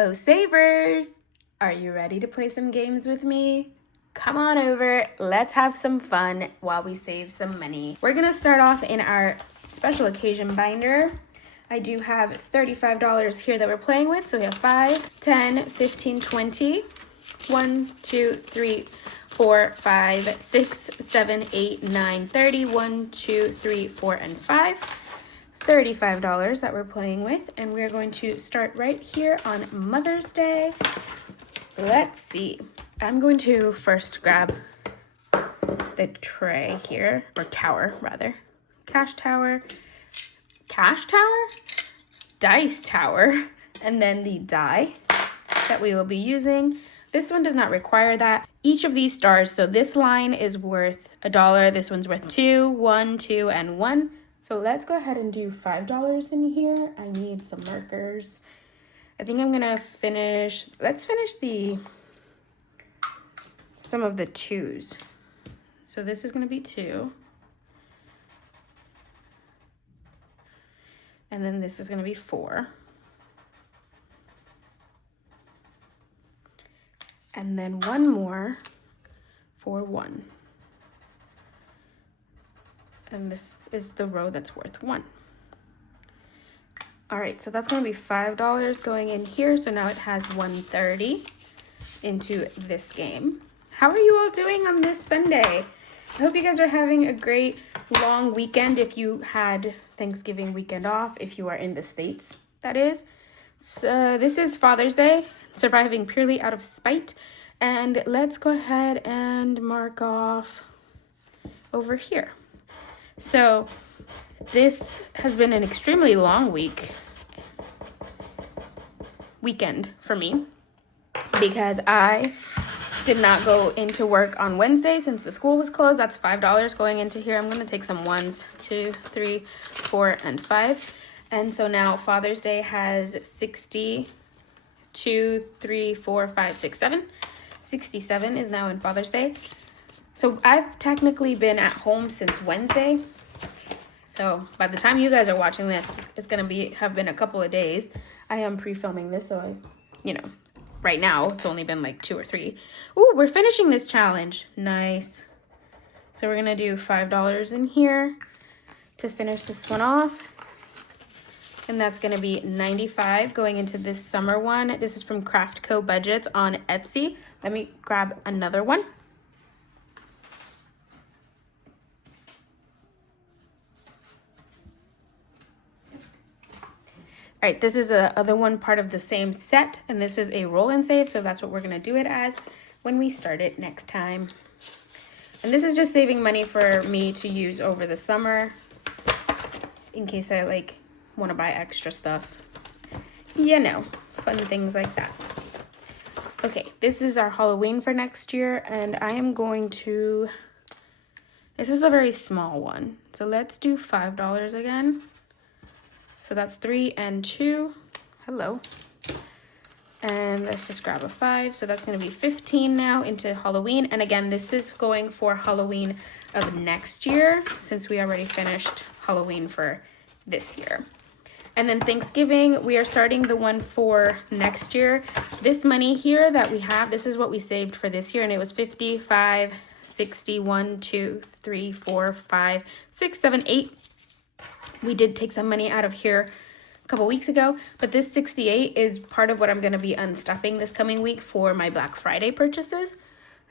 Oh, savers! Are you ready to play some games with me? Come on over, let's have some fun while we save some money. We're gonna start off in our special occasion binder. I do have $35 here that we're playing with, so we have 5, 10, 15, 20. 1, 2, 3, 4, 5, 6, 7, 8, 9, 30. 1, 2, 3, 4, and 5. $35 that we're playing with, and we're going to start right here on Mother's Day. Let's see. I'm going to first grab the tray here, or tower rather. Cash tower, dice tower, and then the die that we will be using. This one does not require that. Each of these stars, so this line is worth $1, this one's worth 2, 1, 2, and 1. So let's go ahead and do $5 in here. I need some markers. I think I'm gonna finish, let's finish some of the 2s. So this is gonna be 2. And then this is gonna be 4. And then one more for 1. And this is the row that's worth 1. All right, so that's gonna be $5 going in here. So now it has $130 into this game. How are you all doing on this Sunday? I hope you guys are having a great long weekend if you had Thanksgiving weekend off, if you are in the States, that is. So this is Father's Day, surviving purely out of spite. And let's go ahead and mark off over here. So this has been an extremely long weekend for me because I did not go into work on Wednesday since the school was closed. That's $5 going into here. I'm going to take some 1s, 2, 3, 4, and 5. And so now Father's Day has 60, 2, 3, 4, 5, 6, 7. 67 is now in Father's Day. So I've technically been at home since Wednesday. So by the time you guys are watching this, it's gonna have been a couple of days. I am pre-filming this, so right now it's only been like 2 or 3. Ooh, we're finishing this challenge. Nice. So we're gonna do $5 in here to finish this one off. And that's gonna be $95 going into this summer one. This is from Craft Co Budgets on Etsy. Let me grab another one. All right, this is the other one part of the same set, and this is a roll and save, so that's what we're gonna do it as when we start it next time. And this is just saving money for me to use over the summer in case I want to buy extra stuff. Fun things like that. Okay, this is our Halloween for next year, and I am going to, this is a very small one. So let's do $5 again. So that's 3 and 2. Hello. And let's just grab a 5. So that's going to be 15 now into Halloween. And again, this is going for Halloween of next year since we already finished Halloween for this year. And then Thanksgiving, we are starting the one for next year. This money here that we have, this is what we saved for this year. And it was 55, 60, 1, 2, 3, 4, 5, 6, 7, 8. We did take some money out of here a couple weeks ago, but this 68 is part of what I'm going to be unstuffing this coming week for my Black Friday purchases.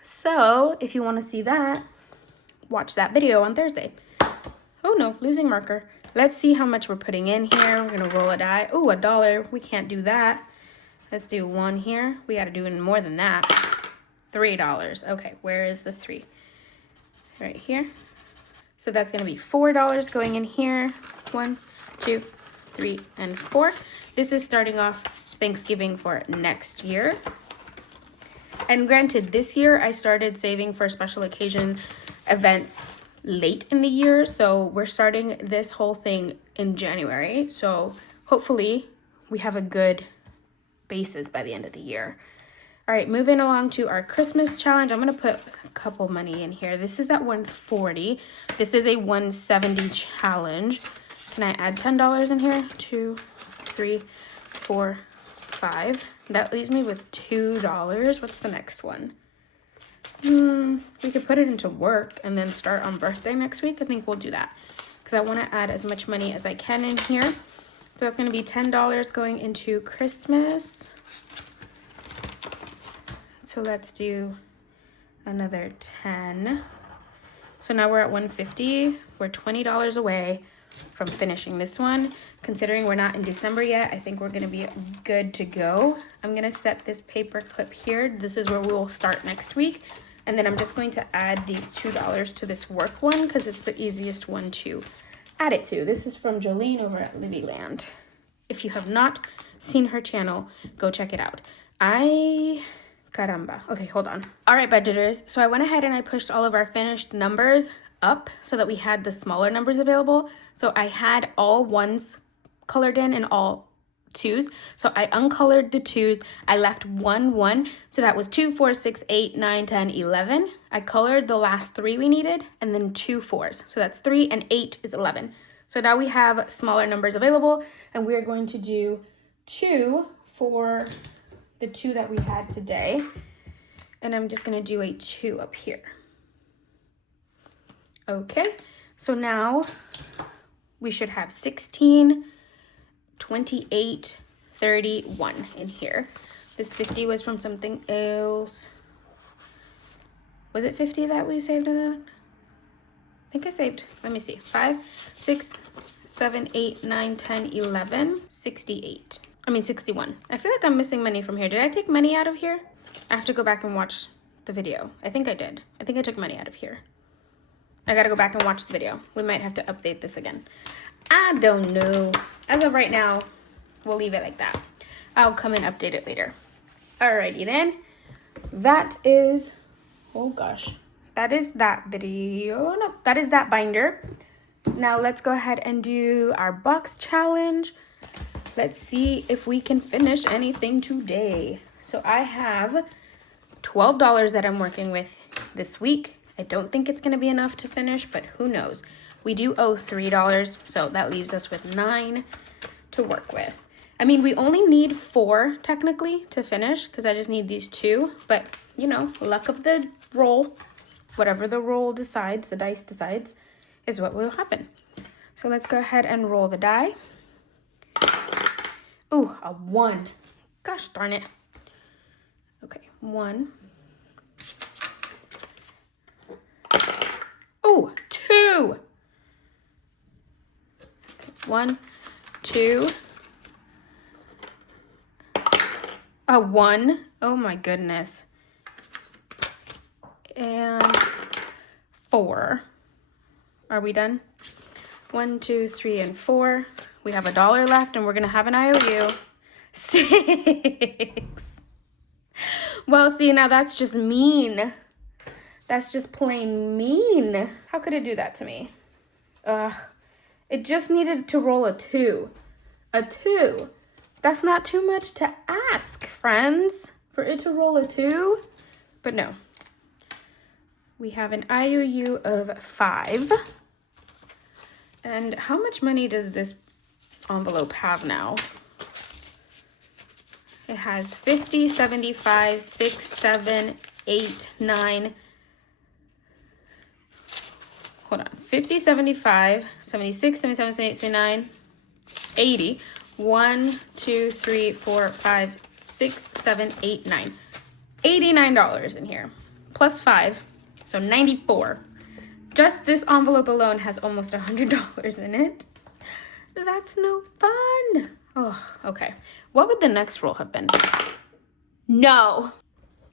So if you want to see that, watch that video on Thursday. Oh no, losing marker. Let's see how much we're putting in here. We're going to roll a die. Oh, $1. We can't do that. Let's do 1 here. We got to do more than that. $3. Okay, where is the 3? Right here. So that's going to be $4 going in here. 1, 2, 3, and 4. This is starting off Thanksgiving for next year. And granted, this year I started saving for special occasion events late in the year. So we're starting this whole thing in January. So hopefully we have a good basis by the end of the year. All right, moving along to our Christmas challenge. I'm going to put a couple money in here. This is at $140. This is a $170 challenge. Can I add $10 in here? 2, 3, 4, 5. That leaves me with $2. What's the next one? We could put it into work and then start on birthday next week. I think we'll do that because I want to add as much money as I can in here. So that's going to be $10 going into Christmas. So let's do another 10. So now we're at 150. We're $20 away from finishing this one. Considering we're not in December yet, I think we're going to be good to go. I'm going to set this paper clip here. This is where we will start next week. And then I'm just going to add these $2 to this work one because it's the easiest one to add it to. This is from Jolene over at Livvyland. If you have not seen her channel, go check it out. Caramba. Okay, hold on. All right, budgeters. So I went ahead and I pushed all of our finished numbers up so that we had the smaller numbers available. So I had all ones colored in and all twos. So I uncolored the twos. I left 1 1. So that was 2 4 6 8 9 10 11. I colored the last 3 we needed and then 2 4s. So that's 3 and 8 is 11. So now we have smaller numbers available and we're going to do 2 for the 2 that we had today. And I'm just going to do a 2 up here. Okay, so now we should have 16, 28, 31 in here. This 50 was from something else. Was it 50 that we saved in that? I think I saved, let me see, 5, 6, 7, 8, 9, 10, 11, 68. I mean 61. I feel like I'm missing money from here. Did I take money out of here? I have to go back and watch the video. I think I did. I think I took money out of here. I gotta go back and watch the video. We might have to update this again. I don't know. As of right now, we'll leave it like that. I'll come and update it later. Alrighty then. That is, oh gosh. That is that video. No, that is that binder. Now let's go ahead and do our box challenge. Let's see if we can finish anything today. So I have $12 that I'm working with this week. I don't think it's going to be enough to finish, but who knows? We do owe $3, so that leaves us with 9 to work with. I mean, we only need 4 technically to finish because I just need these 2, but you know, luck of the roll, whatever the roll decides, the dice decides, is what will happen. So let's go ahead and roll the die. Ooh, a 1. Gosh darn it. Okay, 1. Oh, 2. 1, 2. A 1. Oh my goodness. And 4. Are we done? 1, 2, 3, and 4. We have $1 left and we're gonna have an IOU. 6. Well, see, now that's just mean. That's just plain mean. How could it do that to me? It just needed to roll a 2. A 2. That's not too much to ask, friends, for it to roll a 2. But no. We have an IOU of 5. And how much money does this envelope have now? It has 50, 75, 6, 7, 8, 9. Hold on. 50, 75, 76, 77, 78, 79, 80. 1, 2, 3, 4, 5, 6, 7, 8, 9. $89 in here. Plus 5. So 94. Just this envelope alone has almost $100 in it. That's no fun. Oh, okay. What would the next roll have been? No.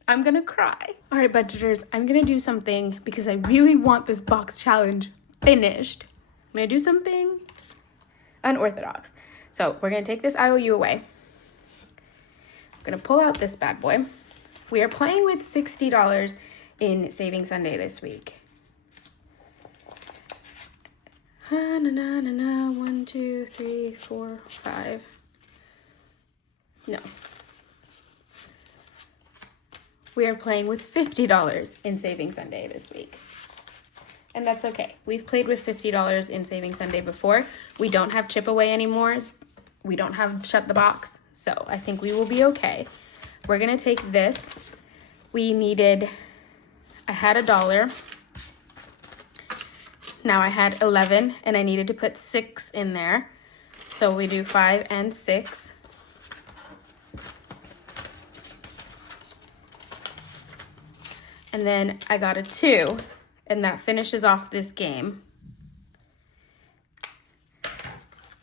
I'm gonna cry. All right, budgeters, I'm gonna do something because I really want this box challenge finished. I'm gonna do something unorthodox. So we're gonna take this IOU away. I'm gonna pull out this bad boy. We are playing with $60 in Saving Sunday this week. Na, na, na, na. 1, 2, 3, 4, 5. No. We are playing with $50 in Saving Sunday this week. And that's okay. We've played with $50 in Saving Sunday before. We don't have chip away anymore. We don't have shut the box. So I think we will be okay. we're gonna take this. I had $1. Now I had 11 and I needed to put 6 in there. So we do 5 and 6. And then I got a 2, and that finishes off this game.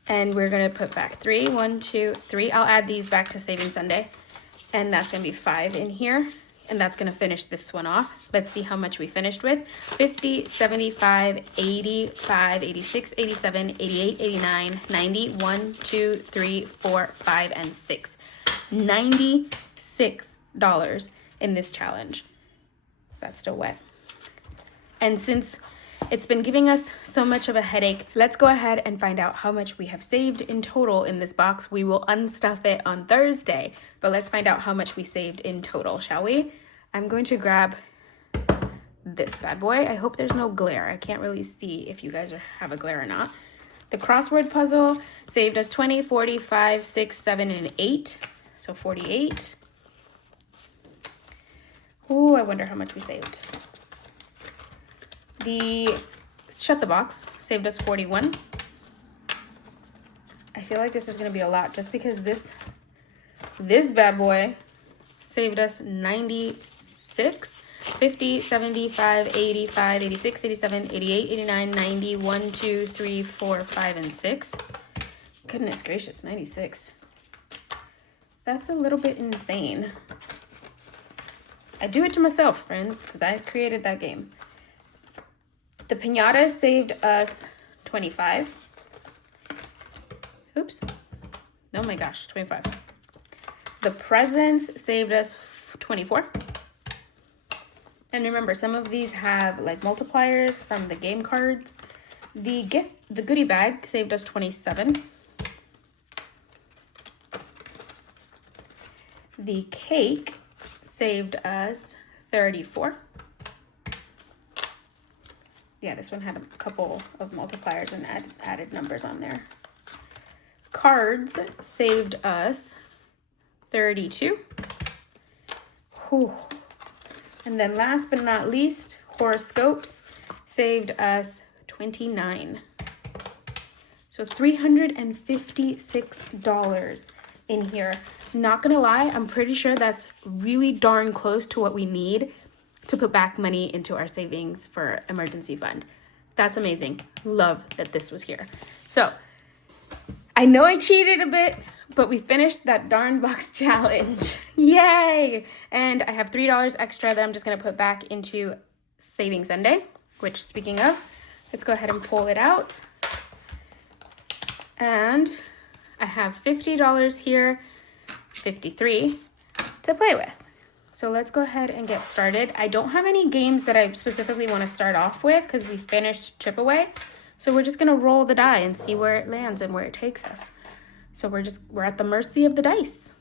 And we're gonna put back 3, 1, 2, 3. I'll add these back to Saving Sunday. And that's gonna be 5 in here. And that's gonna finish this one off. Let's see how much we finished with. 50, 75, 85, 86, 87, 88, 89, 90, 1, 2, 3, 4, 5, and 6. $96 in this challenge. That's still wet. And since it's been giving us so much of a headache, let's go ahead and find out how much we have saved in total in this box. We will unstuff it on Thursday, but let's find out how much we saved in total, shall we? I'm going to grab this bad boy. I hope there's no glare. I can't really see if you guys have a glare or not. The crossword puzzle saved us 20, 40, 5, 6, 7, and 8. So 48. Ooh, I wonder how much we saved. The Shut the Box saved us 41. I feel like this is gonna be a lot just because this bad boy saved us 96, 50, 75, 85, 86, 87, 88, 89, 90, 1, 2, 3, 4, 5, and 6. Goodness gracious, 96. That's a little bit insane. I do it to myself, friends, because I created that game. The piñatas saved us 25. Oops. Oh my gosh, 25. The presents saved us 24. And remember, some of these have like multipliers from the game cards. The goodie bag saved us 27. The cake saved us 34. Yeah, this one had a couple of multipliers and added numbers on there. Cards saved us 32. Whew. And then last but not least, horoscopes saved us 29. So $356 in here. Not gonna lie, I'm pretty sure that's really darn close to what we need to put back money into our savings for emergency fund. That's amazing. Love that this was here. So I know I cheated a bit, but we finished that darn box challenge. Yay! And I have $3 extra that I'm just gonna put back into Saving Sunday, which, speaking of, let's go ahead and pull it out. And I have $50 here, 53 to play with. So let's go ahead and get started. I don't have any games that I specifically want to start off with because we finished Chip Away. So we're just gonna roll the die and see where it lands and where it takes us. So we're at the mercy of the dice.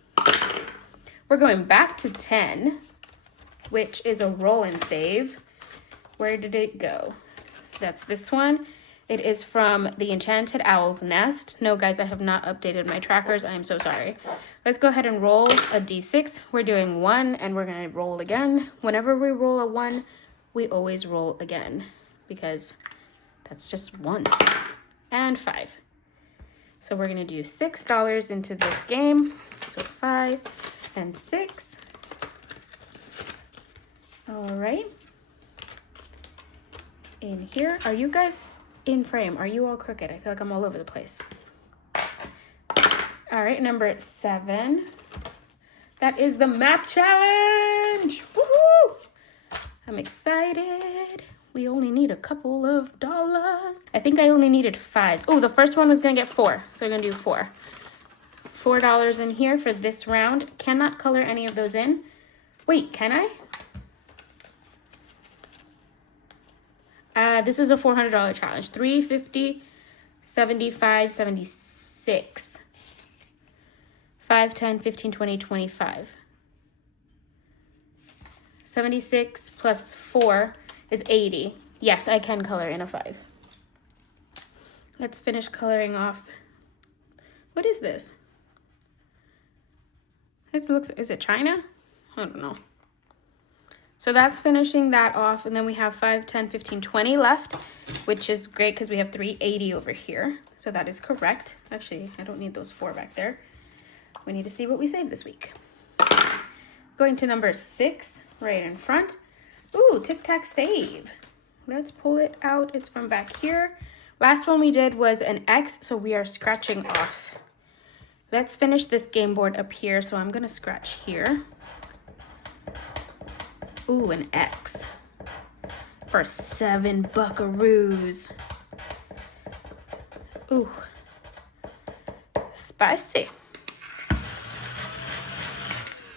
We're going back to 10, which is a roll and save. Where did it go? That's this one. It is from the Enchanted Owl's Nest. No, guys, I have not updated my trackers. I am so sorry. Let's go ahead and roll a d6. We're doing 1, and we're going to roll again. Whenever we roll a 1, we always roll again because that's just 1. And 5. So we're going to do $6 into this game. So 5 and 6. All right. In here, are you guys in frame? Are you all crooked? I feel like I'm all over the place. All right, number 7. That is the map challenge. Woohoo! I'm excited. We only need a couple of dollars. I think I only needed 5s. Oh, the first one was gonna get 4, so we're gonna do 4. $4 in here for this round. Cannot color any of those in. Wait, can I? This is a $400 challenge. 350, 75, 76. 5, 10, 15, 20, 25. 76 plus 4 is 80. Yes, I can color in a 5. Let's finish coloring off. What is this? It looks, is it China? I don't know. So that's finishing that off. And then we have 5, 10, 15, 20 left, which is great because we have 380 over here. So that is correct. Actually, I don't need those 4 back there. We need to see what we saved this week. Going to number 6, right in front. Ooh, Tic Tac save. Let's pull it out. It's from back here. Last one we did was an X, so we are scratching off. Let's finish this game board up here. So I'm gonna scratch here. Ooh, an X for 7 buckaroos. Ooh, spicy.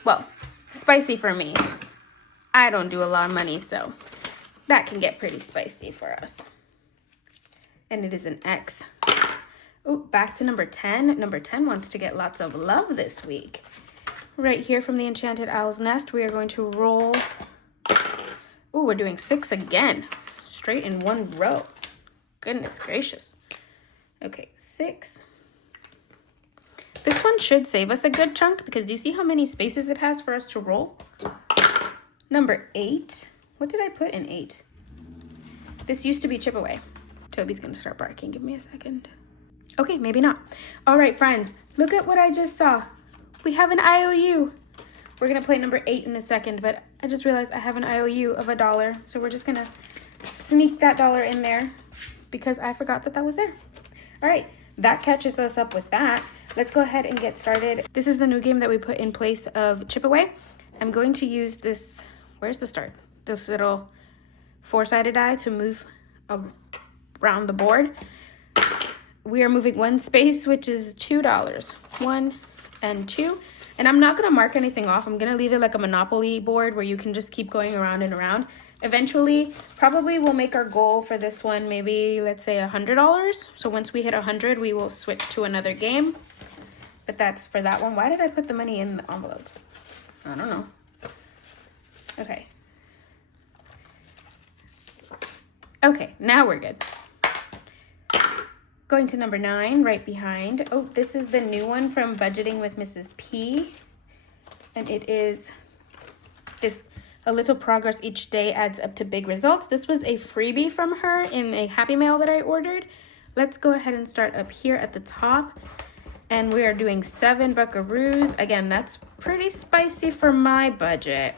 Well, spicy for me. I don't do a lot of money, so that can get pretty spicy for us. And it is an X. Oh, back to number 10. Number 10 wants to get lots of love this week. Right here from the Enchanted Owl's Nest, we are going to roll. Oh, we're doing 6 again. Straight in one row. Goodness gracious. Okay, 6. This one should save us a good chunk because do you see how many spaces it has for us to roll? Number 8. What did I put in 8? This used to be chip away. Toby's gonna start barking. Give me a second. Okay, maybe not. All right, friends, look at what I just saw. We have an IOU. We're gonna play number 8 in a second, but I just realized I have an IOU of $1. So we're just gonna sneak that $1 in there because I forgot that that was there. All right, that catches us up with that. Let's go ahead and get started. This is the new game that we put in place of chip away. I'm going to use this, where's the start? This little 4-sided die to move around the board. We are moving 1 space, which is $2. 1 and 2. And I'm not gonna mark anything off. I'm gonna leave it like a Monopoly board where you can just keep going around and around. Eventually, probably we'll make our goal for this one, maybe let's say $100. So once we hit 100, we will switch to another game. But that's for that one. Why did I put the money in the envelope? I don't know. Okay. Okay, now we're good. Going to number 9, right behind. Oh, this is the new one from Budgeting with Mrs. P. And it is this, a little progress each day adds up to big results. This was a freebie from her in a Happy Mail that I ordered. Let's go ahead and start up here at the top. And we are doing 7 buckaroos. Again, that's pretty spicy for my budget.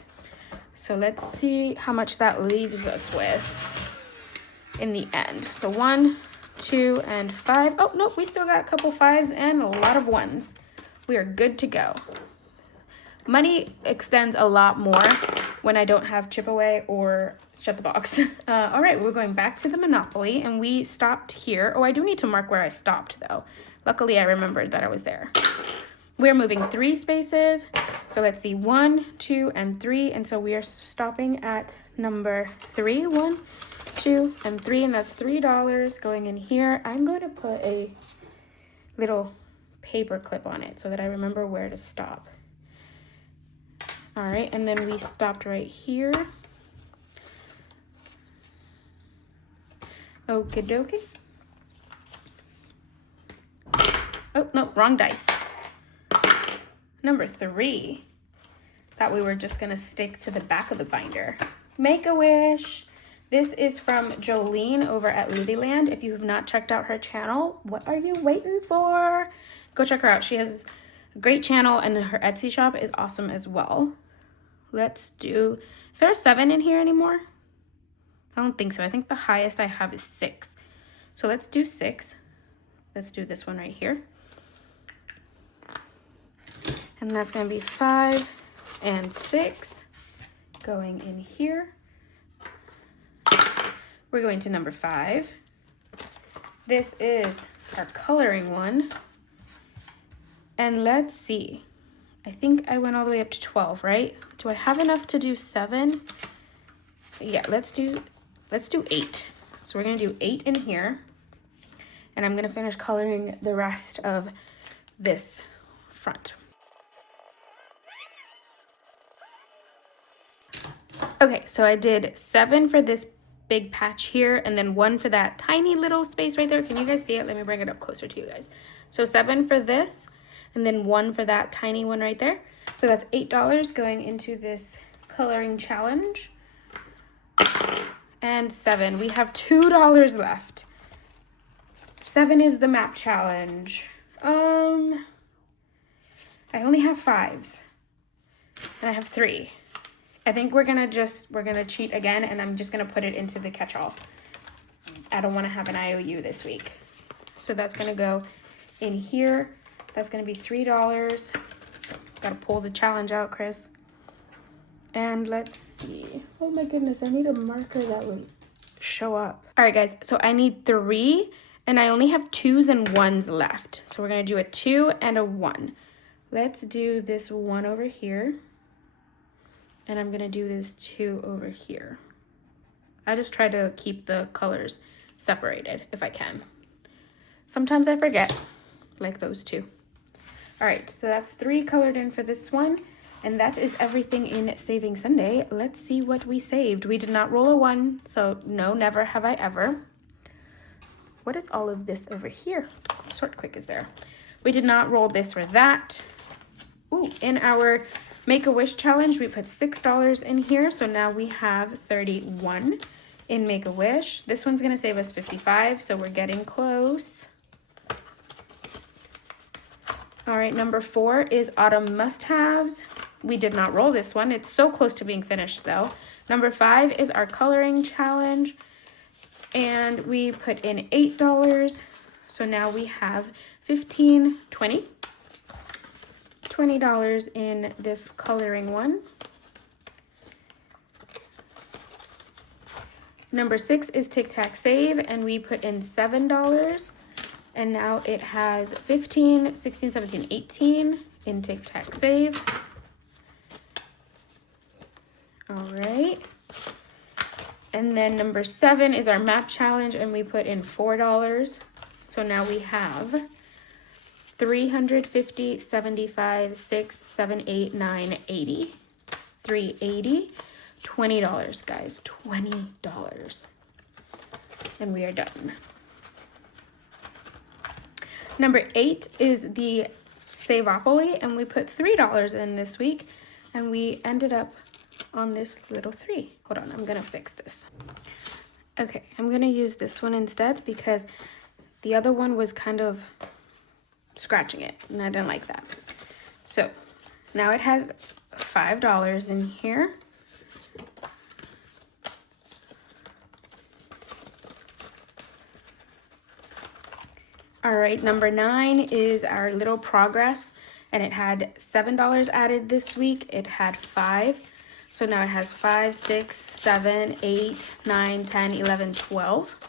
So let's see how much that leaves us with in the end. So 1, 2, and 5. Oh, nope, we still got a couple 5s and a lot of 1s. We are good to go. Money extends a lot more when I don't have chip away or shut the box. All right, we're going back to the Monopoly and we stopped here. Oh, I do need to mark where I stopped though. Luckily, I remembered that I was there. We're moving 3 spaces. So let's see, 1, 2, and 3. And so we are stopping at number 3. 1, 2, and 3, and that's $3 going in here. I'm going to put a little paper clip on it so that I remember where to stop. All right, and then we stopped right here. Okie dokie. Oh, no, wrong dice. Number 3. Thought we were just gonna stick to the back of the binder. Make-A-Wish. This is from Jolene over at Ludyland. If you have not checked out her channel, what are you waiting for? Go check her out. She has a great channel and her Etsy shop is awesome as well. Let's do, is there a 7 in here anymore? I don't think so. I think the highest I have is 6. So let's do 6. Let's do this one right here. And that's gonna be 5 and 6 going in here. We're going to number 5. This is our coloring one. And let's see. I think I went all the way up to 12, right? Do I have enough to do 7? Yeah, let's do 8. So we're gonna do 8 in here. And I'm gonna finish coloring the rest of this front. Okay, so I did 7 for this big patch here and then 1 for that tiny little space right there. Can you guys see it? Let me bring it up closer to you guys. So 7 for this and then 1 for that tiny one right there. So that's $8 going into this coloring challenge. And $7. We have $2 left. $7 is the map challenge. I only have 5s. And I have 3. I think we're gonna cheat again, and I'm just gonna put it into the catch-all. I don't wanna have an IOU this week. So that's gonna go in here. That's gonna be $3. Gotta pull the challenge out, Chris. And let's see. Oh my goodness, I need a marker that would show up. All right, guys, so I need 3, and I only have 2s and 1s left. So we're gonna do a 2 and a 1. Let's do this 1 over here. And I'm gonna do this 2 over here. I just try to keep the colors separated if I can. Sometimes I forget, like those 2. All right, so that's 3 colored in for this one. And that is everything in Saving Sunday. Let's see what we saved. We did not roll a 1, so no, never have I ever. What is all of this over here? Sort Quick is there. We did not roll this or that. Ooh, in our Make-A-Wish challenge, we put $6 in here, so now we have 31 in Make-A-Wish. This one's gonna save us 55, so we're getting close. All right, number 4 is Autumn Must-Haves. We did not roll this one. It's so close to being finished though. Number 5 is our coloring challenge, and we put in $8, so now we have 15, 20. $20 in this coloring one. Number 6 is Tic Tac Save, and we put in $7. And now it has 15, 16, 17, 18 in Tic Tac Save. All right. And then number 7 is our map challenge, and we put in $4. So now we have 350, 75, 6, 7, 8, 9, 80. 380. $20, guys. $20. And we are done. Number 8 is the Savopoly, and we put $3 in this week, and we ended up on this little 3. Hold on, I'm gonna fix this. Okay, I'm gonna use this one instead because the other one was kind of scratching it, and I didn't like that. So now it has $5 in here. All right, number 9 is our little progress, and it had $7 added this week. It had 5. So now it has 5, 6, 7, 8, 9, 10, 11, 12.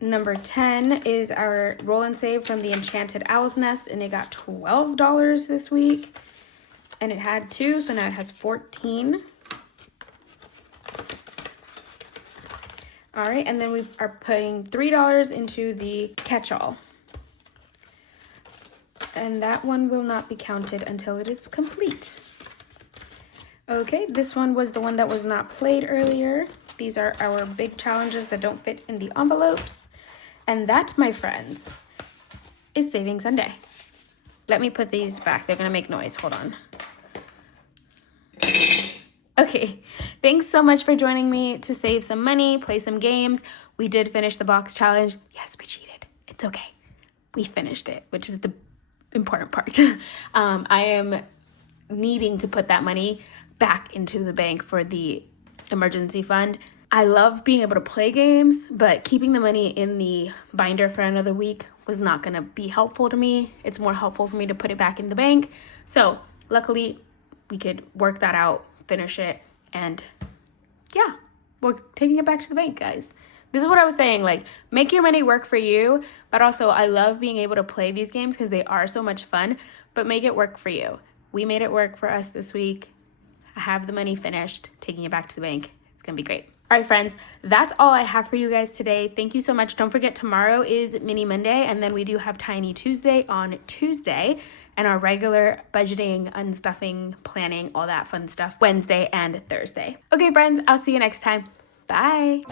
Number 10 is our Roll and Save from the Enchanted Owl's Nest, and it got $12 this week. And it had 2, so now it has 14. All right, and then we are putting $3 into the catch-all. And that one will not be counted until it is complete. Okay, this one was the one that was not played earlier. These are our big challenges that don't fit in the envelopes. And that, my friends, is Saving Sunday. Let me put these back. They're gonna make noise. Hold on. Okay, thanks so much for joining me to save some money, play some games. We did finish the box challenge. Yes, we cheated. It's okay. We finished it, which is the important part. I am needing to put that money back into the bank for the emergency fund. I love being able to play games, but keeping the money in the binder for another week was not gonna be helpful to me. It's more helpful for me to put it back in the bank. So luckily we could work that out, finish it, and yeah, we're taking it back to the bank, guys. This is what I was saying, like, make your money work for you, but also I love being able to play these games because they are so much fun, but make it work for you. We made it work for us this week. I have the money finished, taking it back to the bank. It's gonna be great. All right, friends, that's all I have for you guys today. Thank you so much. Don't forget, tomorrow is Mini Monday, and then we do have Tiny Tuesday on Tuesday, and our regular budgeting, unstuffing, planning, all that fun stuff, Wednesday and Thursday. Okay, friends, I'll see you next time. Bye.